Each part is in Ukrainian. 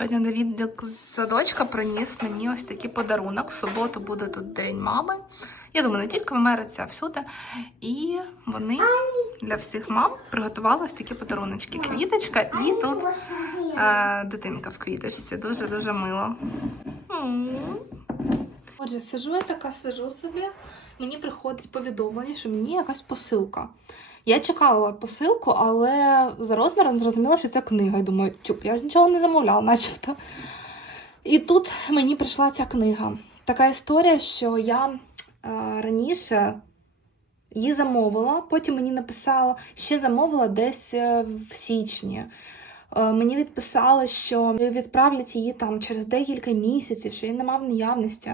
Сьогодні Давід з садочка приніс мені ось такий подарунок. В суботу буде тут День мами. Я думаю, не тільки в Америці, а всюди. І вони для всіх мам приготували ось такі подаруночки. Квіточка і тут е, дитинка в квіточці. Дуже-дуже мило. Отже, сижу я така, сижу собі. Мені приходить повідомлення, що мені якась посилка. Я чекала посилку, але за розміром зрозуміла, що це книга. І думаю, тюп, я ж нічого не замовляла, начебто. І тут мені прийшла ця книга. Така історія, що я е, раніше її замовила, потім мені написала, ще замовила десь е, в січні. Е, Мені відписали, що відправлять її там через декілька місяців, що її нема в наявності.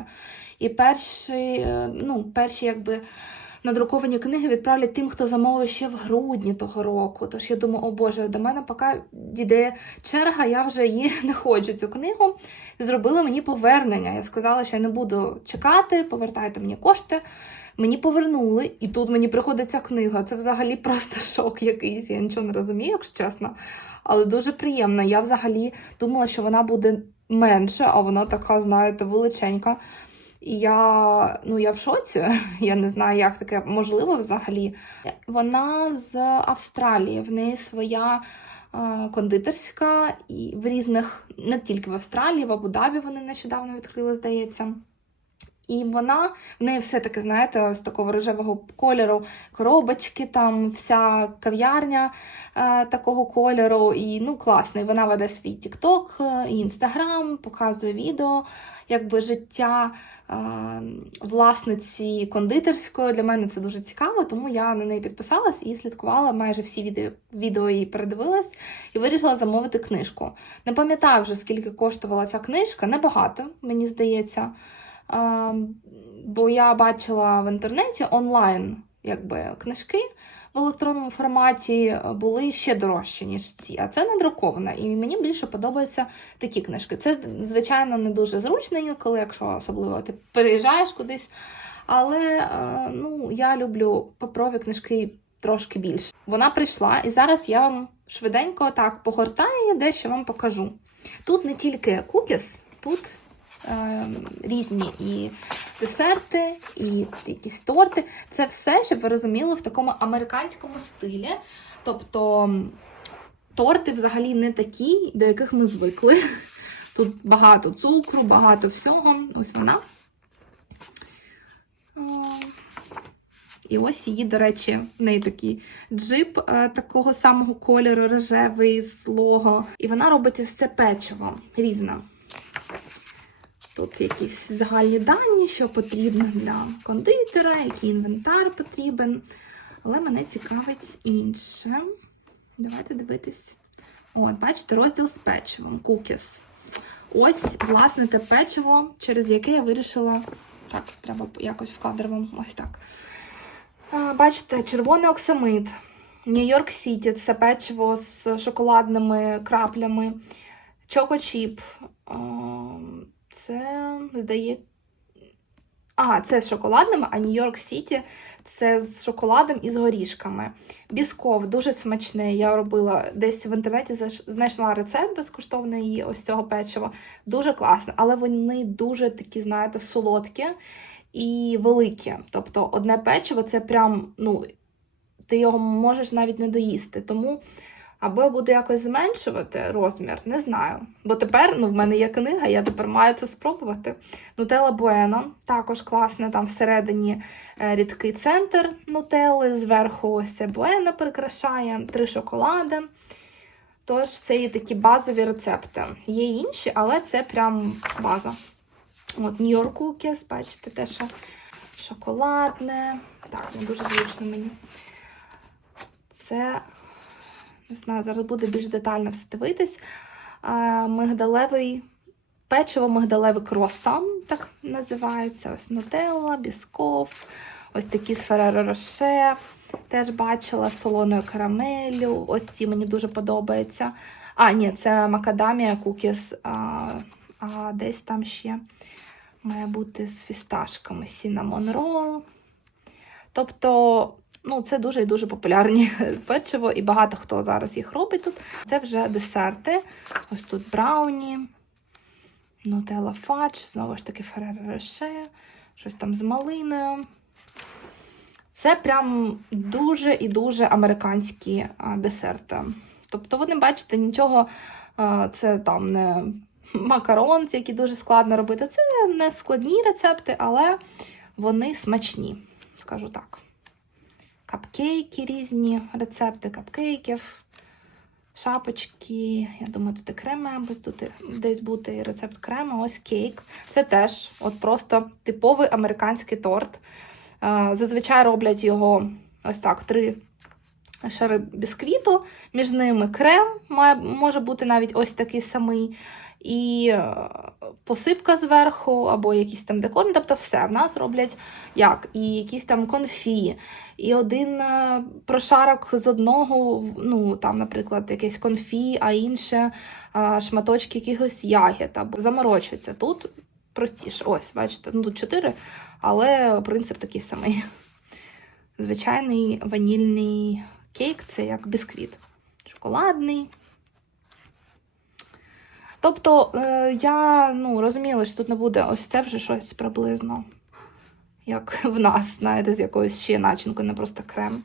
І перші, е, ну, перші якби надруковані книги відправлять тим, хто замовив ще в грудні того року. Тож я думаю, о Боже, до мене поки дійде черга, я вже її не хочу цю книгу. Зробили мені повернення. Я сказала, що я не буду чекати, повертайте мені кошти. Мені повернули, і тут мені приходить ця книга. Це взагалі просто шок якийсь. Я нічого не розумію, якщо чесно. Але дуже приємно. Я взагалі думала, що вона буде менше, а вона така, знаєте, величенька. Я, ну, я в шоці, я не знаю, як таке можливо взагалі. Вона з Австралії, в неї своя е, кондитерська, і в різних, не тільки в Австралії, в Абу-Дабі вони нещодавно відкрили, здається. І вона в неї все таке, знаєте, з такого рожевого кольору, коробочки, там вся кав'ярня е, такого кольору. І ну класно. І вона веде свій Тікток, інстаграм, показує відео, якби життя е, власниці кондитерської. Для мене це дуже цікаво, тому я на неї підписалась і слідкувала майже всі відео, відео її передивилась і вирішила замовити книжку. Не пам'ятаю вже, скільки коштувала ця книжка, небагато, мені здається. Бо я бачила в інтернеті онлайн якби, книжки в електронному форматі були ще дорожчі, ніж ці. А це надрукована. І мені більше подобаються такі книжки. Це, звичайно, не дуже зручно інколи, якщо особливо ти переїжджаєш кудись. Але е, ну, я люблю паперові книжки трошки більше. Вона прийшла, і зараз я вам швиденько так погортаю дещо вам покажу. Тут не тільки кукіс, тут е, різні і десерти, і якісь торти. Це все, щоб ви розуміли, в такому американському стилі. Тобто торти взагалі не такі, до яких ми звикли. Тут багато цукру, багато всього. Ось вона. І ось її, до речі, в неї такий джип е, такого самого кольору рожевий злого. І вона робить ось це печиво різне. Тут якісь загальні дані, що потрібно для кондитера, який інвентар потрібен. Але мене цікавить інше. Давайте дивитись. От, бачите, розділ з печивом, кукіс. Ось, власне, те печиво, через яке я вирішила. Так, треба якось в кадр вам ось так. Бачите, червоний оксамит. Нью-Йорк Сіті це печиво з шоколадними краплями. Чокочіп. Це, здається. А, це з шоколадними, а Нью-Йорк Сіті це з шоколадом і з горішками. Бісков дуже смачний. Я робила десь в інтернеті знайшла рецепт безкоштовний ось цього печива. Дуже класно, але вони дуже такі, знаєте, солодкі і великі. Тобто, одне печиво це прям, ну, ти його можеш навіть не доїсти. Тому або я буду якось зменшувати розмір, не знаю. Бо тепер ну, в мене є книга, я тепер маю це спробувати. Нутелла Буено, також класне, там всередині е, рідкий центр нутелли, зверху ось це Буено прикрашає, три шоколади. Тож це є такі базові рецепти. Є інші, але це прям база. От Нью-Йорк Cookies, бачите, те, що шоколадне. Так, не дуже зручно мені. Це не знаю, зараз буде більш детально все дивитись. Мигдалевий печиво, мигдалевий круасан, так називається. Ось нутелла, бісков, ось такі з Фереро Роше. Теж бачила солоною карамеллю. Ось ці мені дуже подобаються. А, ні, це макадамія кукіс, а, а десь там ще має бути з фісташками Cinnamon Roll. Тобто, ну, це дуже і дуже популярні печиво, і багато хто зараз їх робить тут. Це вже десерти. Ось тут брауні, Нутелла фадж, знову ж таки Rocher, щось там з малиною. Це прям дуже і дуже американські десерти. Тобто, ви не бачите нічого, це там не макаронці, які дуже складно робити. Це не складні рецепти, але вони смачні, скажу так. Капкейки різні, рецепти капкейків, шапочки. Я думаю, тут і крем має бути, тут десь бути і рецепт крему. Ось кейк. Це теж от просто типовий американський торт. Е, Зазвичай роблять його ось так: три шари бісквіту, між ними крем, має, може бути навіть ось такий самий. І е, посипка зверху, або якийсь там декор. Ну, Тобто все. В нас роблять як? І якісь там конфі, і один е, прошарок з одного, ну там, наприклад, якесь конфі, а інше е, шматочки якихось ягід або заморочується. Тут простіше. Ось, бачите, ну тут чотири, але принцип такий самий. Звичайний ванільний кейк це як бісквіт. Шоколадний. Тобто е, я ну, розуміла, що тут не буде ось це вже щось приблизно, як в нас, знаєте, з якоюсь ще начинкою, не просто крем.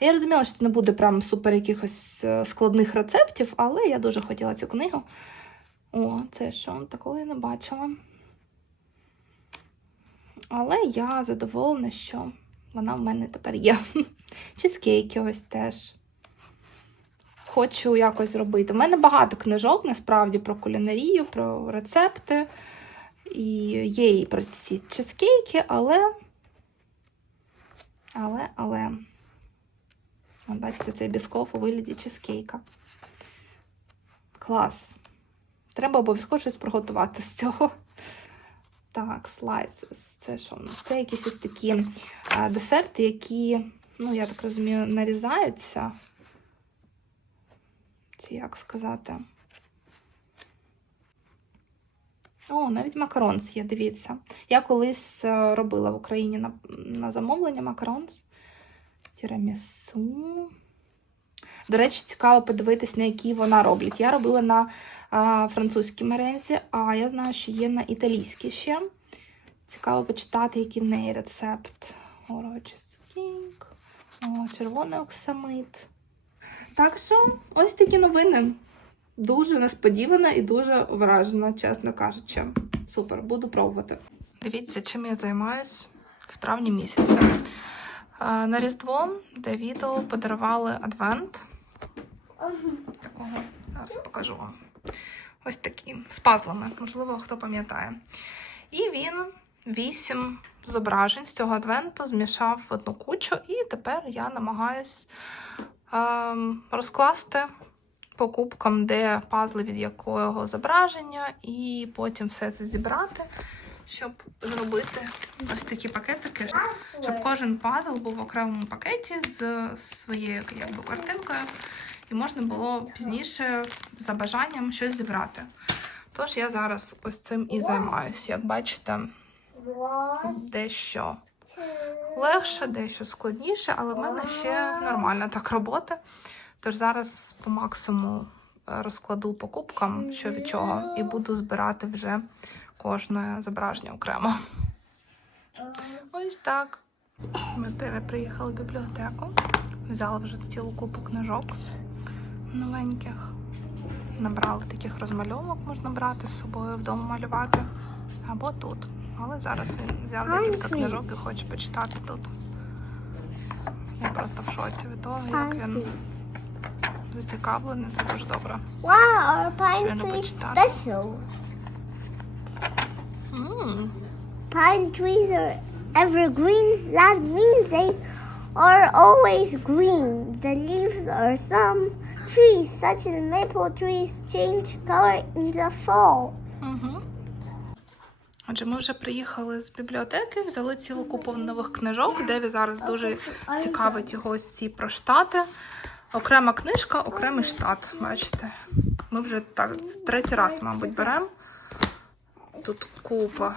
Я розуміла, що тут не буде прям супер якихось е, складних рецептів, але я дуже хотіла цю книгу. О, це що? Такого я не бачила. Але я задоволена, що вона в мене тепер є. Чизкейки ось теж. Хочу якось зробити. У мене багато книжок насправді про кулінарію, про рецепти. І є і про ці чизкейки, але. Але, але. От бачите, цей бісков у вигляді чизкейка. Клас. Треба обов'язково щось приготувати з цього. Так, слайсес. Це що в нас? Це якісь ось такі десерти, які, ну, я так розумію, нарізаються. Чи як сказати? О, навіть макаронс є, дивіться. Я колись е, робила в Україні на, на замовлення макаронс. Тірамісу. До речі, цікаво подивитись, на які вона роблять. Я робила на а, французькій мерензі, а я знаю, що є на італійській ще. Цікаво почитати, який в неї рецепт. О, червоний оксамит. Так що, ось такі новини. Дуже несподівана і дуже вражена, чесно кажучи. Супер, буду пробувати. Дивіться, чим я займаюсь в травні місяці. Е, На Різдво Давіду подарували адвент. Такого зараз покажу вам. Ось такі з пазлами, можливо, хто пам'ятає. І він вісім зображень з цього адвенту змішав в одну кучу, і тепер я намагаюсь розкласти по кубкам, де пазли від якого зображення, і потім все це зібрати, щоб зробити ось такі пакетики, щоб кожен пазл був в окремому пакеті з своєю якби, картинкою, і можна було пізніше за бажанням щось зібрати. Тож я зараз ось цим і займаюся. Як бачите, дещо легше, дещо складніше, але в мене ще нормальна так робота. Тож зараз по максимуму е, розкладу по кубкам, що від чого, і буду збирати вже кожне зображення окремо. Ось так. Ми з Деві приїхали в бібліотеку. Взяли вже цілу купу книжок новеньких. Набрали таких розмальовок, можна брати з собою вдома малювати. Або тут. Але зараз він взяв декілька Анфі. книжок і хоче почитати тут. Я просто в шоці від того, як він зацікавлений. Це дуже добре. Wow, our pine Ще не tree почитати. special. М, Pine trees are evergreens. That means they are always green. The leaves are some trees, such as maple trees, change color in the fall. Угу. Отже, ми вже приїхали з бібліотеки, взяли цілу купу нових книжок. Деві зараз дуже цікавить його ось ці про штати. Окрема книжка, окремий штат. Бачите? Ми вже так третій раз, мабуть, беремо. Тут купа.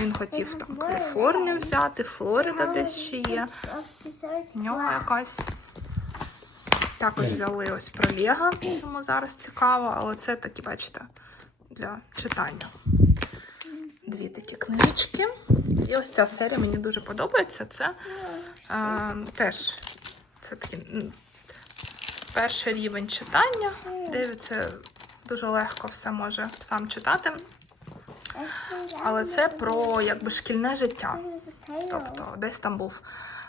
Він хотів там Каліфорнію взяти, Флорида десь ще є. В нього якась. Також взяли ось про Лего, йому зараз цікаво, але це такі, бачите, для читання. Дві такі книжечки. І ось ця серія мені дуже подобається. Це е, теж це такий перший рівень читання. Це дуже легко все може сам читати. Але це про якби шкільне життя. Тобто десь там був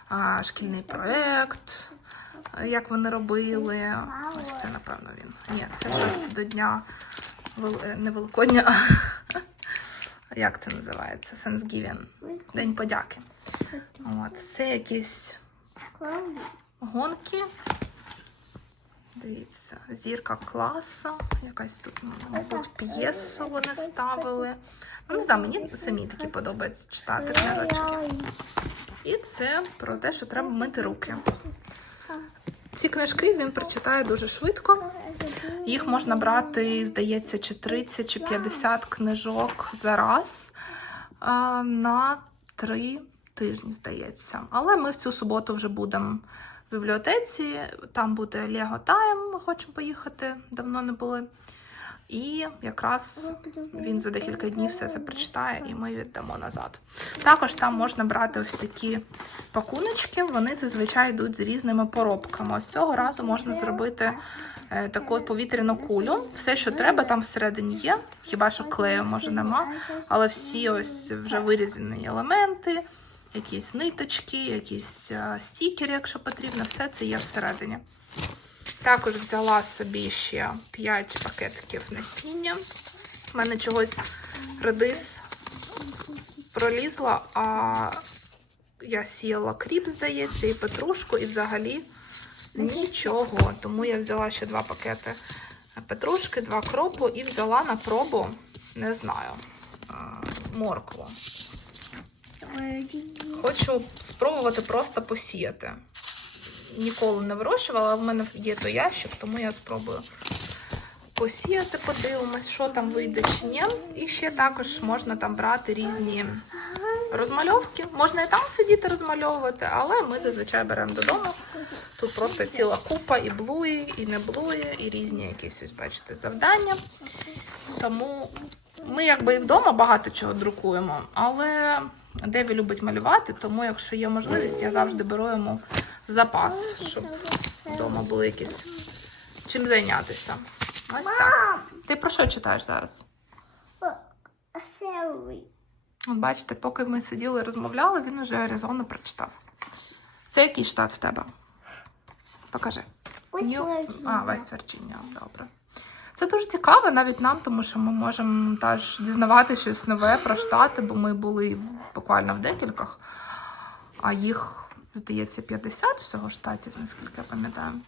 а, шкільний проєкт, як вони робили. Ось це, напевно, він. Ні, це щось до дня е, не Великодня, а як це називається? Thanksgiving. День подяки. От, це якісь гонки. Дивіться, зірка класу, якась тут, мабуть, п'єсу вони ставили. Ну, не знаю, мені самі такі подобається читати книжечки. І це про те, що треба мити руки. Ці книжки він прочитає дуже швидко. Їх можна брати, здається, чи 30, чи 50 книжок за раз на 3 тижні, здається. Але ми в цю суботу вже будемо в бібліотеці. Там буде Lego Time, ми хочемо поїхати, давно не були. І якраз він за декілька днів все це прочитає і ми віддамо назад. Також там можна брати ось такі пакуночки, вони зазвичай йдуть з різними поробками. Ось цього разу можна зробити е, таку от повітряну кулю. Все, що треба, там всередині є. Хіба що клею може нема, але всі ось вже вирізані елементи, якісь ниточки, якісь е, стікери, якщо потрібно, все це є всередині. Також взяла собі ще 5 пакетиків насіння. У мене чогось редис пролізла, а я сіяла кріп, здається, і петрушку, і взагалі нічого. Тому я взяла ще два пакети петрушки, два кропу і взяла на пробу, не знаю, моркву. Хочу спробувати просто посіяти. Ніколи не вирощувала, але в мене є той ящик, тому я спробую посіяти, подивимось, що там вийде чи ні. І ще також можна там брати різні розмальовки. Можна і там сидіти розмальовувати, але ми зазвичай беремо додому. Тут просто ціла купа і блуї, і не блуї, і різні якісь, ось бачите, завдання. Тому ми якби і вдома багато чого друкуємо, але Деві любить малювати, тому якщо є можливість, я завжди беру йому запас, щоб вдома були якісь чим зайнятися. Ось так. Ти про що читаєш зараз? Бачите, поки ми сиділи і розмовляли, він уже Аризону прочитав. Це який штат в тебе? Покажи. Нью- А, Вест Вірджинія, добре. Це дуже цікаво навіть нам, тому що ми можемо теж дізнавати щось нове про штати, бо ми були буквально в декількох, а їх, здається, 50 всього штатів, наскільки я пам'ятаю.